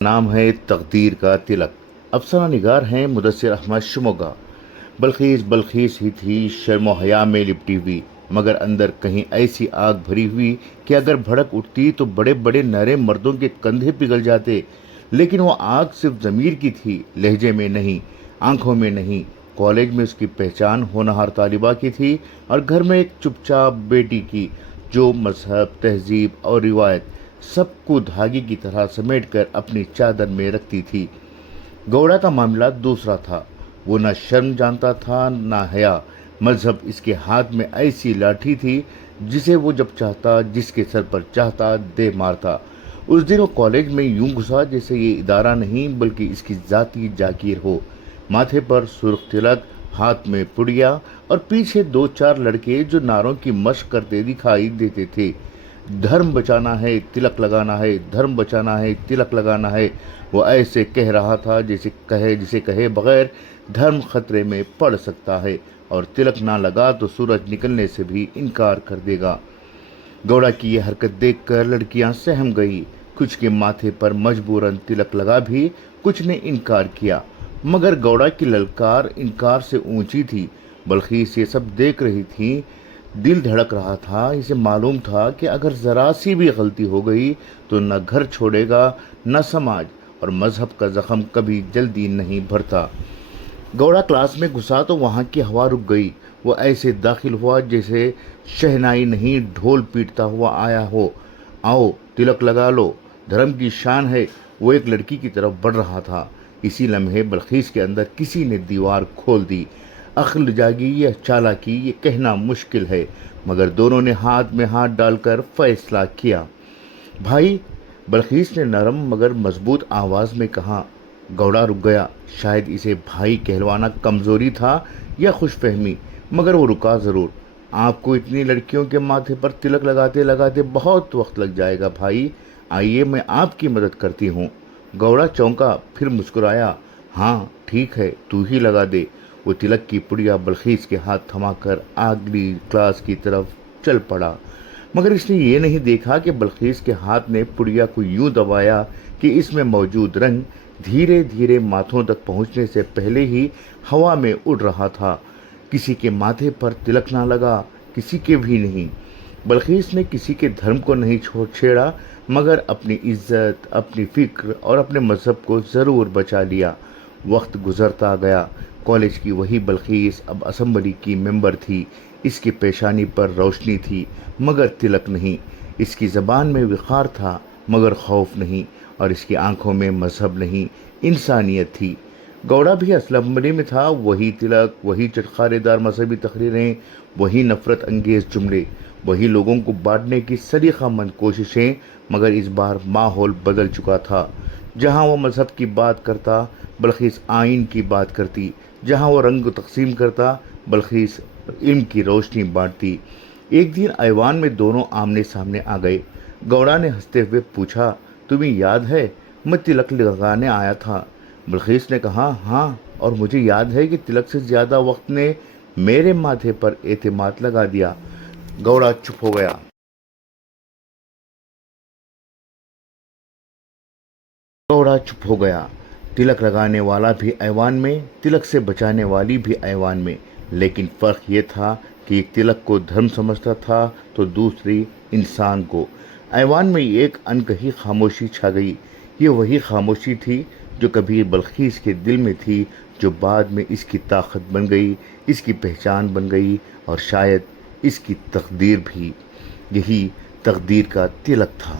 नाम है तकदीर का तिलक। अफसाना निगार हैं मुदस्सिर अहमद शिमोगा। बल्खीस बल्खीस ही थी, शर्म हया में लिपटी हुई, मगर अंदर कहीं ऐसी आग भरी हुई कि अगर भड़क उठती तो बड़े बड़े नरे मर्दों के कंधे पिघल जाते। लेकिन वो आग सिर्फ ज़मीर की थी, लहजे में नहीं, आंखों में नहीं। कॉलेज में उसकी पहचान होनहार तालिबा की थी और घर में एक चुपचाप बेटी की, जो मजहब, तहजीब और रिवायत सबको धागे की तरह समेटकर अपनी चादर में रखती थी। गौड़ा का मामला दूसरा था। वो न शर्म जानता था न हया। मजहब इसके हाथ में ऐसी लाठी थी जिसे वो जब चाहता, जिसके सर पर चाहता, दे मारता। उस दिन वो कॉलेज में यूं घुसा जैसे ये इदारा नहीं बल्कि इसकी जाती जागीर हो। माथे पर सुर्ख तिलक, हाथ में पुड़िया और पीछे दो चार लड़के जो नारों की मशक करते दिखाई देते थे। धर्म बचाना है, तिलक लगाना है, धर्म बचाना है, तिलक लगाना है। वो ऐसे कह रहा था जिसे कहे बगैर धर्म खतरे में पड़ सकता है और तिलक ना लगा तो सूरज निकलने से भी इनकार कर देगा। गौड़ा की यह हरकत देखकर लड़कियां सहम गई। कुछ के माथे पर मजबूरन तिलक लगा भी कुछ ने इनकार किया, मगर गौड़ा की ललकार इनकार से ऊंची थी। बल्खीस ये सब देख रही थी, दिल धड़क रहा था। इसे मालूम था कि अगर जरा सी भी गलती हो गई तो न घर छोड़ेगा न समाज, और मजहब का जख्म कभी जल्दी नहीं भरता। गौड़ा क्लास में घुसा तो वहाँ की हवा रुक गई। वो ऐसे दाखिल हुआ जैसे शहनाई नहीं, ढोल पीटता हुआ आया हो। आओ तिलक लगा लो, धर्म की शान है। वो एक लड़की की तरफ बढ़ रहा था। इसी लम्हे बल्खीस के अंदर किसी ने दीवार खोल दी। अक्ल जागी या चालाकी ये कहना मुश्किल है, मगर दोनों ने हाथ में हाथ डालकर फैसला किया। भाई, बल्खीस ने नरम मगर मजबूत आवाज़ में कहा। गौड़ा रुक गया। शायद इसे भाई कहलवाना कमज़ोरी था या खुशफहमी, मगर वो रुका ज़रूर। आपको इतनी लड़कियों के माथे पर तिलक लगाते लगाते बहुत वक्त लग जाएगा भाई। आइए मैं आपकी मदद करती हूँ। गौड़ा चौंका, फिर मुस्कुराया। हाँ ठीक है, तू ही लगा दे। वो तिलक की पुड़िया बल्खीस के हाथ थमाकर अगली क्लास की तरफ चल पड़ा, मगर इसने ये नहीं देखा कि बल्खीस के हाथ ने पुड़िया को यूं दबाया कि इसमें मौजूद रंग धीरे धीरे माथों तक पहुंचने से पहले ही हवा में उड़ रहा था। किसी के माथे पर तिलक ना लगा, किसी के भी नहीं। बल्खीस ने किसी के धर्म को नहीं छेड़ा, मगर अपनी इज्जत, अपनी फिक्र और अपने मजहब को ज़रूर बचा लिया। वक्त गुजरता गया। कॉलेज की वही बल्खीस अब असम्बली की मेंबर थी। इसकी पेशानी पर रोशनी थी मगर तिलक नहीं। इसकी ज़बान में विखार था मगर खौफ नहीं, और इसकी आंखों में मजहब नहीं, इंसानियत थी। गौड़ा भी असम्बली में था। वही तिलक, वही चटखारेदार मजहबी तकरीरें, वही नफरत अंगेज जुमले, वही लोगों को बांटने की सलीकामंद कोशिशें, मगर इस बार माहौल बदल चुका था। जहाँ वो मजहब की बात करता, बल्खीस आइन की बात करती। जहाँ वो रंग तकसीम करता, बल्खीस इल्म की रोशनी बांटती। एक दिन ऐवान में दोनों आमने सामने आ गए। गौड़ा ने हंसते हुए पूछा, तुम्हें याद है मैं तिलक लगाने आया था? बल्खीस ने कहा, हाँ, और मुझे याद है कि तिलक से ज़्यादा वक्त ने मेरे माथे पर एतमाद लगा दिया। गौड़ा चुप हो गया। गौड़ा चुप हो गया। तिलक लगाने वाला भी ऐवान में, तिलक से बचाने वाली भी ऐवान में, लेकिन फ़र्क ये था कि एक तिलक को धर्म समझता था तो दूसरी इंसान को। ऐवान में एक अनकही खामोशी छा गई। ये वही खामोशी थी जो कभी बल्खीस के दिल में थी, जो बाद में इसकी ताकत बन गई, इसकी पहचान बन गई और शायद इसकी तकदीर भी। यही तकदीर का तिलक था।